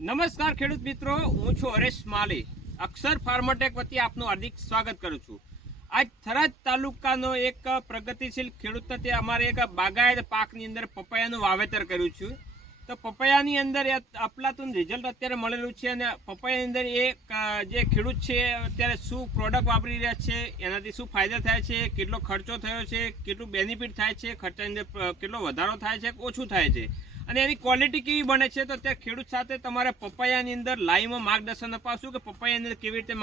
નમસ્કાર ખેડૂત મિત્રો, હું છું હરેશ માલી. અક્ષર ફાર્મટેક વતી આપનું હાર્દિક સ્વાગત કરું છું. આજ થરાદ તાલુકાનો એક પ્રગતિશીલ ખેડૂત તે અમારે એક બાગાયત પાકની અંદર પપૈયાનું વાવેતર કર્યું છે. તો પપૈયાની અંદર અફલાતુન રિઝલ્ટ અત્યારે મળેલું છે અને પપૈયાની અંદર જે ખેડૂત છે અત્યારે શું પ્રોડક્ટ વાપરી રહ્યા છે, એનાથી શું ફાયદા થાય છે, કેટલો ખર્ચો થયો છે, કેટલું બેનિફિટ થાય છે, ખર્ચાની અંદર કેટલો વધારો થાય છે, ઓછું થાય છે અને એની ક્વોલિટી કેવી બને છે. તો અત્યારે ખેડૂત સાથે તમારે પપૈયાની અંદર લાઈવમાં માર્ગદર્શન અપાવશું કે પપૈયાની અંદર કેવી રીતે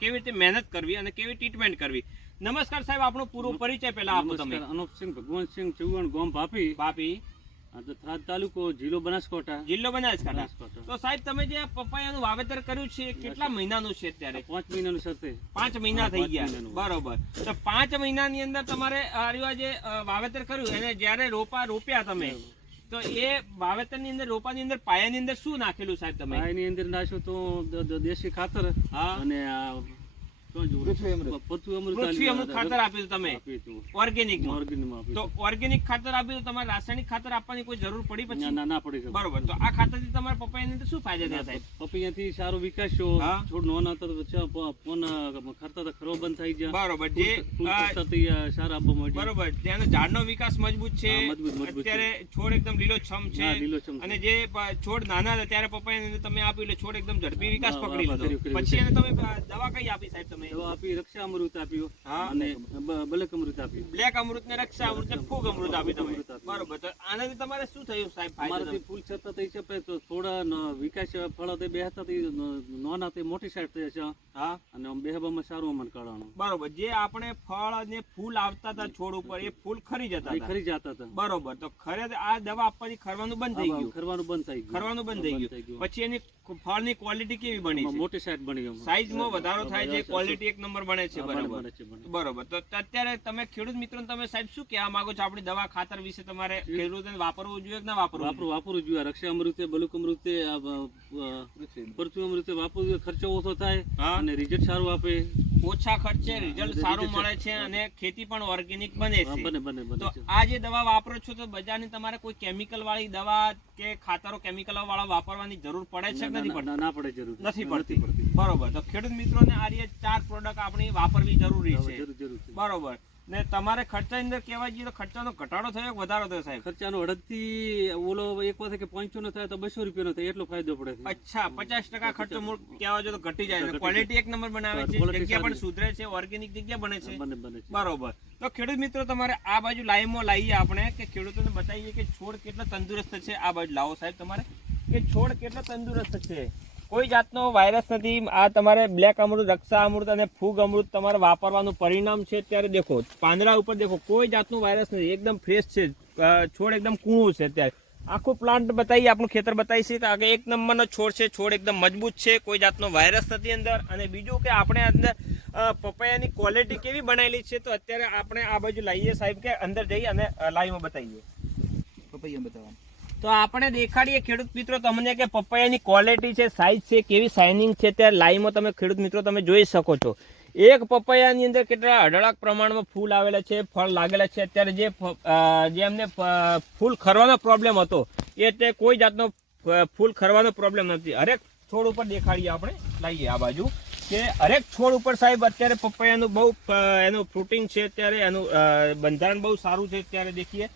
કેવી રીતે મહેનત કરવી અને કેવી ટ્રીટમેન્ટ કરવી. નમસ્કાર સાહેબ, આપણો પૂરો પરિચય પહેલા આપો તમે. અનુપસિંહ ભગવંતસિંહ ચૌહાણ, ગામ ભાપી, થરાદ તાલુકો, જિલ્લો બનાસકાંઠા. તો સાહેબ, તમે જે પપૈયાનું વાવેતર કર્યું છે કેટલા મહિનાનું છે અત્યારે? 5 મહિનાનું છે. 5 મહિના થઈ ગયા, બરોબર. તો 5 મહિનાની અંદર તમારે આ જે વાવેતર કર્યું એને જ્યારે રોપ્યા તમે, તો એ વાવેતરની અંદર રોપાની અંદર પાયાની અંદર શું નાખેલું સાહેબ તમે? પાયાની અંદર નાખ્યું તો દેશી ખાતર અને પૃથ્વી અમૃત ખાતર આપ્યું તમે ઓર્ગેનિક. તો ઓર્ગેનિક ખાતર આપ્યું, તમારે રાસાયણિક ખાતર આપવાની કોઈ જરૂર પડી પછી? ના પડી. બરોબર. તો આ ખાતરથી તમારે પપૈયાની અંદર શું ફાયદા થયા સાહેબ? પપૈયાથી સારો વિકાસ થયો, છોડ નાના ખરતા ખરો બંધ થઈ ગયા. બરોબર. જે સારા આપવા માંડ્યા. બરોબર. ત્યાંનો ઝાડનો વિકાસ મજબૂત છે, અત્યારે છોડ એકદમ લીલોછમ છે અને જે છોડ નાના હતા ત્યારે પપૈયાની અંદર તમે આપ્યું એટલે છોડ એકદમ ઝડપી વિકાસ પકડી લીધો. પછી એને તમે દવા કઈ આપી સાહેબ? દવા આપી, રક્ષા અમૃત આપ્યું અને બ્લેક અમૃત આપ્યું. બ્લેક અમૃત ને રક્ષા અમૃત ને ફૂગ અમૃત આપ્યું તમે. બરોબર. તો આનાથી તમારે શું થયું સાહેબ? અમારાથી ફૂલ છતાં થઈ છે તો થોડા વિકાસ ફળ તે બે હતા નાના તે મોટી સાઈડ થઈ છે. અને બેહબામાં સારું અમન કાઢવાનું. બરોબર. જે આપણે ફળ અને ફૂલ આવતા હતા છોડ ઉપર, એ ફૂલ ખરી જતા હતા. બરોબર. તો આ દવા આપવાથી ખરવાનું બંધ થઈ ગયું. ખરવાનું બંધ થઈ ગયું. પછી એની ફળની ક્વોલિટી કેવી બની? મોટી સાઈડ બની, સાઈઝમાં વધારો થાય છે, ક્વોલિટી એક નંબર બને છે. બરોબર. તો અત્યારે તમે ખેડૂત મિત્રો તમે સાહેબ શું કહેવા માંગો છો આપણી દવા ખાતર વિશે? તમારે ખેડૂતોને વાપરવું જોઈએ કે ના વાપરવું જોઈએ? રક્ષા અમૃતે, બલુક અમૃતે, પૃથ્વી અમૃતે વાપરવું જોઈએ. ખર્ચો ઓછો થાય અને રિઝલ્ટ સારું આપે. ઓછા ખર્ચે રિઝલ્ટ સારું મળે છે અને ખેતી પણ ઓર્ગેનિક બને છે. તો આ જે દવા વાપરો છો તો બજારની તમારે કોઈ કેમિકલ વાળી દવા કે ખાતરો કેમિકલ વાળા વાપરવાની જરૂર પડે છે કે નથી પડતી? ના પડે, જરૂર નથી પડતી. બરોબર. તો ખેડૂત મિત્રોને આ 4 પ્રોડક્ટ આપણી વાપરવી જરૂરી છે. બરોબર. ને તમારે ખર્ચાની અંદર કહેવા જઈએ તો ખર્ચાનો ઘટાડો થયો કે વધારો થયો સાહેબ? ખર્ચાનો 18થી ઓલો એક વખત કે 500 થાય તો 200 રૂપિયા થાય એટલો ફાયદો પડે છે. અચ્છા, 50% ખર્ચો કહેવા જોઈએ તો ઘટી જાય. ક્વોલિટી એક નંબર બનાવે છે, જગ્યા પણ સુધરે છે, ઓર્ગેનિક જગ્યા બને છે. બરોબર. તો ખેડૂત મિત્રો તમારે આ બાજુ લાઈવમાં લાવીએ આપણે કે ખેડૂતોને બતાવીએ કે છોડ કેટલો તંદુરસ્ત છે. આ બાજુ લાવો સાહેબ તમારે કે છોડ કેટલો તંદુરસ્ત છે, કોઈ જાતનો વાયરસ નથી. આ તમારે બ્લેક અમૃત, રક્ષા અમૃત અને ફૂગ અમૃત તમારે વાપરવાનું પરિણામ છે. અત્યારે દેખો પાંદડા ઉપર દેખો, કોઈ જાતનું વાયરસ નથી, એકદમ ફ્રેશ છે, છોડ એકદમ કૂણું છે. અત્યારે આખું પ્લાન્ટ બતાવીએ, આપણું ખેતર બતાવીએ કે આગળ એક નંબરનો છોડ છે, છોડ એકદમ મજબૂત છે, કોઈ જાતનો વાયરસ નથી અંદર. અને બીજું કે આપણે અંદર પપૈયાની ક્વોલિટી કેવી બનાવેલી છે. તો અત્યારે આપણે આ બાજુ લાવીએ સાહેબ કે અંદર જઈ અને લાઈવમાં બતાવીએ. પપૈયા બતાવવાનું તો આપણે દેખાડીએ ખેડૂત મિત્રો તમને કે પપૈયાની ક્વોલિટી છે, સાઈઝ છે, કેવી શાઇનિંગ છે. ત્યારે લાઈવમાં તમે ખેડૂત મિત્રો તમે જોઈ શકો છો. એક પપૈયાની અંદર કેટલા અઢળક પ્રમાણમાં ફૂલ આવેલા છે, ફળ લાગેલા છે. અત્યારે જે એમને ફૂલ ખરવાનો પ્રોબ્લેમ હતો એ અત્યારે કોઈ જાતનો ફૂલ ખરવાનો પ્રોબ્લેમ નથી. હરેક છોડ ઉપર દેખાડીએ, આપણે લાવીએ આ બાજુ કે હરેક છોડ ઉપર સાહેબ અત્યારે પપૈયાનું બહુ એનું ફ્રૂટિંગ છે, અત્યારે એનું બંધારણ બહુ સારું છે. અત્યારે દેખીએ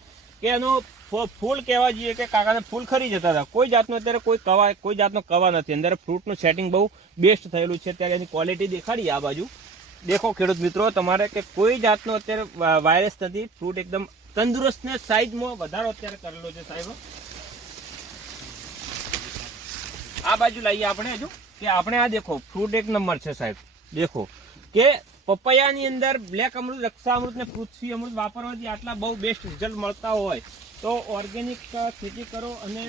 કે એનું ફૂલ કહેવા જઈએ કે કાકાને ફૂલ ખરી જતા હતા, કોઈ જાતનો અત્યારે કોઈ જાતનો કવા નથી. અંદર ફ્રૂટનું સેટિંગ બહુ બેસ્ટ થયેલું છે. અત્યારે એની ક્વોલિટી દેખાડીએ આ બાજુ દેખો ખેડૂત મિત્રો તમારે કે કોઈ જાતનો અત્યારે વાયરસ નથી, ફ્રૂટ એકદમ તંદુરસ્ત ને સાઈઝમાં વધારો અત્યારે કરેલો છે સાહેબ. આ બાજુ લાવીએ આપણે હજુ કે આપણે આ દેખો ફ્રૂટ એક નંબર છે સાહેબ. દેખો કે પપૈયાની અંદર બ્લેક અમૃત, રક્ષા અમૃત ને પૃથ્વી અમૃત વાપરવાથી આટલા બહુ બેસ્ટ રિઝલ્ટ મળતા હોય તો ઓર્ગેનિક ખેતી કરો અને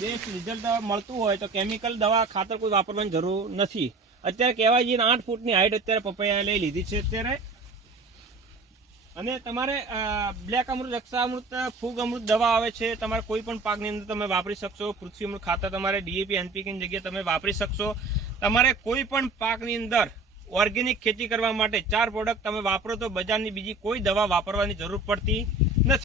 બેસ્ટ રિઝલ્ટ મળતું હોય તો કેમિકલ દવા ખાતર કોઈ વાપરવાની જરૂર નથી. અત્યારે કહેવાય છે 8 ફૂટની હાઈટ અત્યારે પપૈયા લઈ લીધી છે અત્યારે. અને તમારે બ્લેક અમૃત, રક્ષા અમૃત, ફૂગ અમૃત દવા આવે છે, તમારે કોઈ પણ પાકની અંદર તમે વાપરી શકશો. પૃથ્વી અમૃત ખાતર તમારે ડીએપી, એનપીકે ની જગ્યાએ તમે વાપરી શકશો. તમારે કોઈ પણ પાકની અંદર ઓર્ગેનિક ખેતી કરવા માટે 4 પ્રોડક્ટ તમે વાપરો તો બજારની બીજી કોઈ દવા વાપરવાની જરૂર પડતી